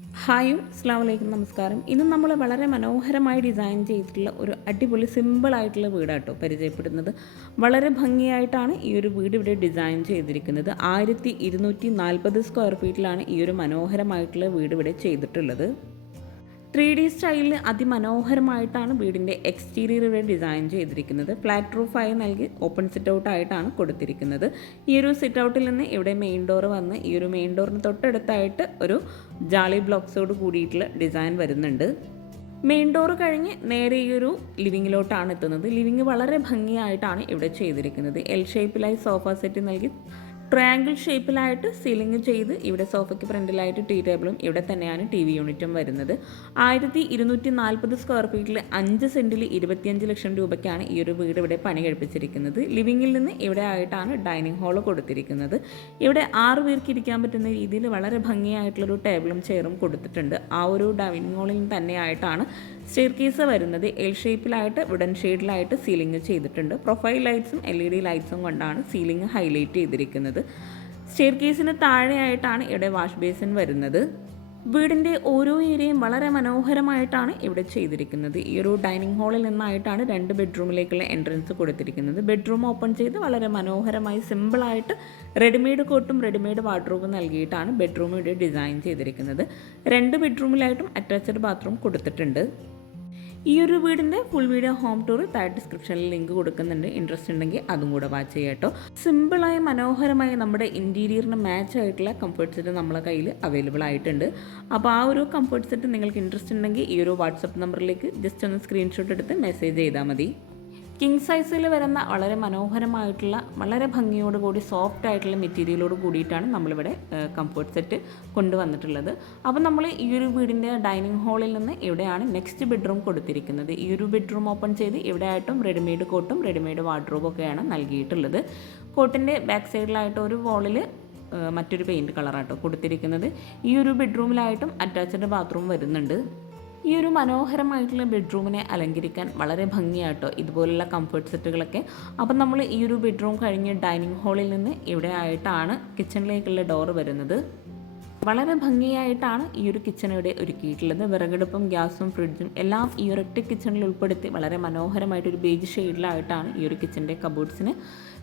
Hi അസ്സലാമു അലൈക്കും നമസ്കാരം. ഇന്ന് നമ്മൾ വളരെ മനോഹരമായി ഡിസൈൻ ചെയ്തിട്ടുള്ള ഒരു അടിപൊളി സിമ്പിളായിട്ടുള്ള വീടാട്ടോ പരിചയപ്പെടുന്നത്. വളരെ ഭംഗിയായിട്ടാണ് ഈ ഒരു വീട് ഇവിടെ ഡിസൈൻ ചെയ്തിരിക്കുന്നത്. 1240 സ്ക്വയർ ഫീറ്റിലാണ് ഈ ഒരു മനോഹരമായിട്ടുള്ള വീട് ഇവിടെ ചെയ്തിട്ടുള്ളത്. 3D സ്റ്റൈലിൽ അതിമനോഹരമായിട്ടാണ് വീടിൻ്റെ എക്സ്റ്റീരിയർ ഇവിടെ ഡിസൈൻ ചെയ്തിരിക്കുന്നത്. ഫ്ലാറ്റ് റൂഫായി നൽകി ഓപ്പൺ സിറ്റ് ഔട്ട് ആയിട്ടാണ് കൊടുത്തിരിക്കുന്നത്. ഈ ഒരു സിറ്റ് ഔട്ടിൽ നിന്ന് ഇവിടെ മെയിൻ ഡോർ വന്ന് ഈ ഒരു മെയിൻ ഡോറിന് തൊട്ടടുത്തായിട്ട് ഒരു ജാളി ബ്ലോക്സോട് കൂടിയിട്ടുള്ള ഡിസൈൻ വരുന്നുണ്ട്. മെയിൻ ഡോർ കഴിഞ്ഞ് നേരെ ഈ ഒരു ലിവിങ്ങിലോട്ടാണ് എത്തുന്നത്. ലിവിങ് വളരെ ഭംഗിയായിട്ടാണ് ഇവിടെ ചെയ്തിരിക്കുന്നത്. എൽ ഷേപ്പിലായി സോഫ സെറ്റ് നൽകി ട്രയാങ്കിൾ ഷേപ്പിലായിട്ട് സീലിംഗ് ചെയ്ത് ഇവിടെ സോഫയ്ക്ക് ഫ്രണ്ടിലായിട്ട് ടീ ടേബിളും ഇവിടെ തന്നെയാണ് TV യൂണിറ്റും വരുന്നത്. 1240 സ്ക്വയർ ഫീറ്റിൽ 5 സെൻറ്റിൽ 25 ലക്ഷം രൂപയ്ക്കാണ് ഈ ഒരു വീട് ഇവിടെ പണി കഴിപ്പിച്ചിരിക്കുന്നത്. ലിവിങ്ങിൽ നിന്ന് ഇവിടെ ആയിട്ടാണ് ഡൈനിങ് ഹാള് കൊടുത്തിരിക്കുന്നത്. ഇവിടെ 6 പേർക്ക് ഇരിക്കാൻ പറ്റുന്ന രീതിയിൽ വളരെ ഭംഗിയായിട്ടുള്ളൊരു ടേബിളും ചെയറും കൊടുത്തിട്ടുണ്ട്. ആ ഒരു ഡൈനിങ് ഹാളിൽ തന്നെയായിട്ടാണ് സ്റ്റെയർ കേസ് വരുന്നത്. എൽ ഷേപ്പിലായിട്ട് വുഡൻ ഷെയ്ഡിലായിട്ട് സീലിംഗ് ചെയ്തിട്ടുണ്ട്. പ്രൊഫൈൽ ലൈറ്റ്സും LED ലൈറ്റ്സും കൊണ്ടാണ് സീലിംഗ് ഹൈലൈറ്റ് ചെയ്തിരിക്കുന്നത്. സ്റ്റെയർ കേസിന് താഴെയായിട്ടാണ് ഇവിടെ വാഷ് ബേസിൻ വരുന്നത്. വീടിൻ്റെ ഓരോ ഏരിയയും വളരെ മനോഹരമായിട്ടാണ് ഇവിടെ ചെയ്തിരിക്കുന്നത്. ഈ ഒരു ഡൈനിങ് ഹാളിൽ നിന്നായിട്ടാണ് 2 ബെഡ്റൂമിലേക്കുള്ള എൻട്രൻസ് കൊടുത്തിരിക്കുന്നത്. ബെഡ്റൂം ഓപ്പൺ ചെയ്ത് വളരെ മനോഹരമായി സിമ്പിളായിട്ട് റെഡിമെയ്ഡ് കോട്ടും റെഡിമെയ്ഡ് വാർഡ്രോബും നൽകിയിട്ടാണ് ബെഡ്റൂം ഇവിടെ ഡിസൈൻ ചെയ്തിരിക്കുന്നത്. 2 ബെഡ്റൂമിലായിട്ടും അറ്റാച്ച്ഡ് ബാത്റൂം കൊടുത്തിട്ടുണ്ട്. ഈ ഒരു വീടിൻ്റെ ഫുൾ വീഡിയോ ഹോം ടൂർ താഴെ ഡിസ്ക്രിപ്ഷനിൽ ലിങ്ക് കൊടുക്കുന്നുണ്ട്. ഇൻട്രസ്റ്റ് ഉണ്ടെങ്കിൽ അതും കൂടെ വാച്ച് ചെയ്യാം കേട്ടോ. സിമ്പിളായി മനോഹരമായി നമ്മുടെ ഇൻറ്റീരിയറിന് മാച്ച് ആയിട്ടുള്ള കംഫർട്ട് സെറ്റ് നമ്മളെ കയ്യിൽ അവൈലബിൾ ആയിട്ടുണ്ട്. അപ്പോൾ ആ ഒരു കംഫർട്ട് സെറ്റ് നിങ്ങൾക്ക് ഇൻട്രസ്റ്റ് ഉണ്ടെങ്കിൽ ഈ ഒരു വാട്സപ്പ് നമ്പറിലേക്ക് ജസ്റ്റ് ഒന്ന് സ്ക്രീൻഷോട്ട് എടുത്ത് മെസ്സേജ് ചെയ്താൽ മതി. കിങ് സൈസിൽ വരുന്ന വളരെ മനോഹരമായിട്ടുള്ള വളരെ ഭംഗിയോടുകൂടി സോഫ്റ്റ് ആയിട്ടുള്ള മെറ്റീരിയലോട് കൂടിയിട്ടാണ് നമ്മളിവിടെ കംഫർട്ട് സെറ്റ് കൊണ്ടുവന്നിട്ടുള്ളത്. അപ്പോൾ നമ്മൾ ഈ ഒരു വീടിൻ്റെ ഡൈനിങ് ഹാളിൽ നിന്ന് ഇവിടെയാണ് നെക്സ്റ്റ് ബെഡ്റൂം കൊടുത്തിരിക്കുന്നത്. ഈ ഒരു ബെഡ്റൂം ഓപ്പൺ ചെയ്ത് ഇവിടെ ആയിട്ടും റെഡിമെയ്ഡ് കോട്ടും റെഡിമെയ്ഡ് വാർഡ്രോബും ഒക്കെയാണ് നൽകിയിട്ടുള്ളത്. കോട്ടിൻ്റെ ബാക്ക് സൈഡിലായിട്ട് ഒരു വാളിൽ മറ്റൊരു പെയിൻറ്റ് കളറാട്ടോ കൊടുത്തിരിക്കുന്നത്. ഈ ഒരു ബെഡ്റൂമിലായിട്ടും അറ്റാച്ച്ഡ് ബാത്റൂം വരുന്നുണ്ട്. ഈ ഒരു മനോഹരമായിട്ടുള്ള ബെഡ്റൂമിനെ അലങ്കരിക്കാൻ വളരെ ഭംഗിയാട്ടോ ഇതുപോലുള്ള കംഫർട്ട് സെറ്റുകളൊക്കെ. അപ്പം നമ്മൾ ഈ ഒരു ബെഡ്റൂം കഴിഞ്ഞ് ഡൈനിങ് ഹാളിൽ നിന്ന് ഇവിടെ ആയിട്ടാണ് കിച്ചണിലേക്കുള്ള ഡോറ് വരുന്നത്. വളരെ ഭംഗിയായിട്ടാണ് ഈ ഒരു കിച്ചൺ ഇവിടെ ഒരുക്കിയിട്ടുള്ളത്. വിറകടുപ്പും ഗ്യാസും ഫ്രിഡ്ജും എല്ലാം ഈ ഒരൊറ്റ കിച്ചണിൽ ഉൾപ്പെടുത്തി വളരെ മനോഹരമായിട്ടൊരു ബേജ് ഷെയ്ഡിലായിട്ടാണ് ഈ ഒരു കിച്ചൻ്റെ കബോർഡ്സിന്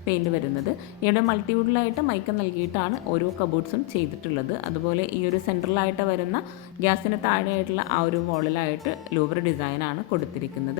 പെയിൻറ്റ് വരുന്നത്. ഇവിടെ മൾട്ടിവുഡിലായിട്ട് മൈക്ക നൽകിയിട്ടാണ് ഓരോ കബോർഡ്സും ചെയ്തിട്ടുള്ളത്. അതുപോലെ ഈ ഒരു സെൻട്രലായിട്ട് വരുന്ന ഗ്യാസിന് താഴെയായിട്ടുള്ള ആ ഒരു വോളിലായിട്ട് ലൂവർ ഡിസൈനാണ് കൊടുത്തിരിക്കുന്നത്.